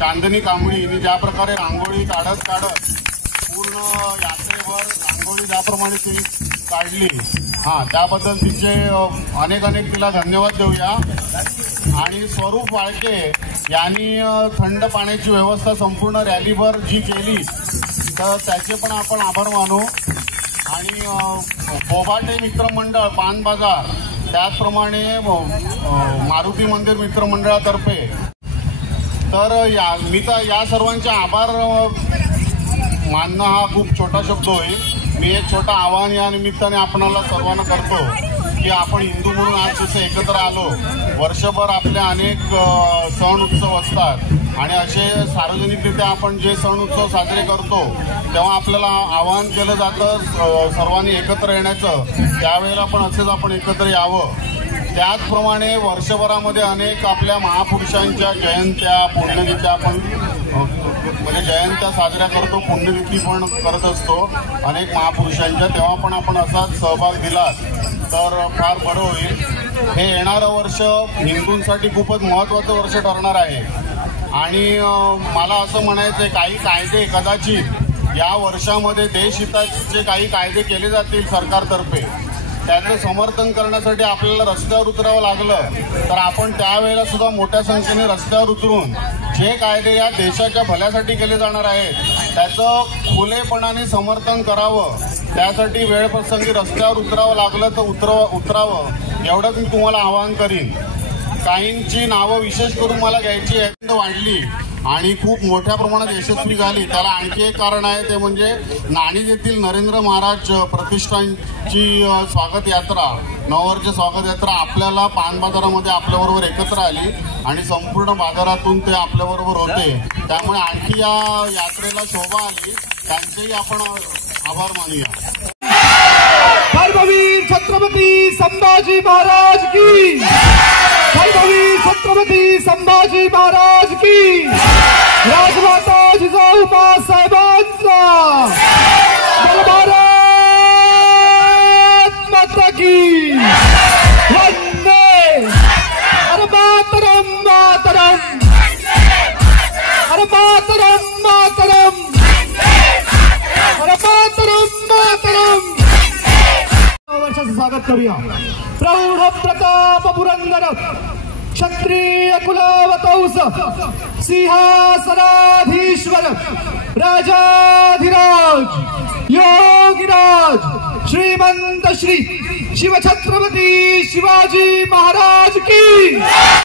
चांदणी कांबळी हिने ज्या प्रकारे रांगोळी काढत पूर्ण यात्रेवर रांगोळी ज्याप्रमाणे ती काढली, त्याबद्दल तिचे अनेक तिला धन्यवाद देऊया। आणि स्वरूप वाळके यांनी थंड पाण्याची व्यवस्था संपूर्ण रॅलीवर जी केली तर त्याचे पण आपण आभार मानू। आणि बोभाटे मित्रमंडळ पान बाजार, त्याचप्रमाणे मारुती मंदिर मित्रमंडळातर्फे तर मी तर या सर्वांचे आभार मानणं हा खूप छोटा शब्द होईल। मी एक छोटा आवाहन या निमित्ताने आपणाला सर्वांना करतो की आपण हिंदू म्हणून आज जसे एकत्र आलो, वर्षभर आपले अनेक सण उत्सव असतात आणि असे सार्वजनिकरित्या आपण जे सण उत्सव साजरे करतो तेव्हा आपल्याला आवाहन केलं जातं सर्वांनी एकत्र येण्याचं, त्यावेळेला पण असेच आपण एकत्र यावं। त्याचप्रमाणे वर्षभरामध्ये अनेक आपल्या महापुरुषांच्या जयंत्या पुण्यतिथ्या आपण म्हणजे जयंत्या साजऱ्या करतो, पुण्यतिथी पण करत असतो अनेक महापुरुषांच्या, तेव्हा पण आपण असाच सहभाग दिलात तर फार बरं होईल। हे येणारं वर्ष हिंदूंसाठी खूपच महत्त्वाचं वर्ष ठरणार आहे। आणि मला असं म्हणायचं आहे, काही कायदे कदाचित या वर्षामध्ये देशहिताचे काही कायदे केले जातील सरकारतर्फे, त्याचं समर्थन करण्यासाठी आपल्याला रस्त्यावर उतरावं लागलं तर आपण त्यावेळेला सुद्धा मोठ्या संख्येने रस्त्यावर उतरून जे कायदे या देशाच्या भल्यासाठी केले जाणार आहेत त्याचं खुलेपणाने समर्थन करावं। त्यासाठी वेळप्रसंगी रस्त्यावर उतरावं लागलं तर उतरावं एवढंच मी तुम्हाला आवाहन करीन। काहींची नावं विशेष करून मला घ्यायची वाढली आणि खूप मोठ्या प्रमाणात यशस्वी झाली, त्याला आणखी एक कारण आहे, ते म्हणजे नाणीज येथील नरेंद्र महाराज प्रतिष्ठानची स्वागत यात्रा, नववर्ष स्वागत यात्रा आपल्याला पान बाजारामध्ये आपल्याबरोबर एकत्र आली आणि संपूर्ण बाजारातून ते आपल्याबरोबर होते, त्यामुळे आणखी या यात्रेला शोभा आली, त्यांचेही आपण आभार मानूया। वीर छत्रपती संभाजी महाराज की, वीर छत्रपती संभाजी महाराज की, राजमाता जिजाऊ साहेबांचा भारत माता की वंदे मातरम मातरम, मातरम मातरम, मातरम मातरम। वर्षाचं स्वागत करूया। प्रौढ प्रताप पुरंदर क्षत्रिय कुलवतौस सिंहासनाधीश्वर राजाधिराज योगीराज श्रीमंत श्री शिवछत्रपती शिवाजी महाराज की।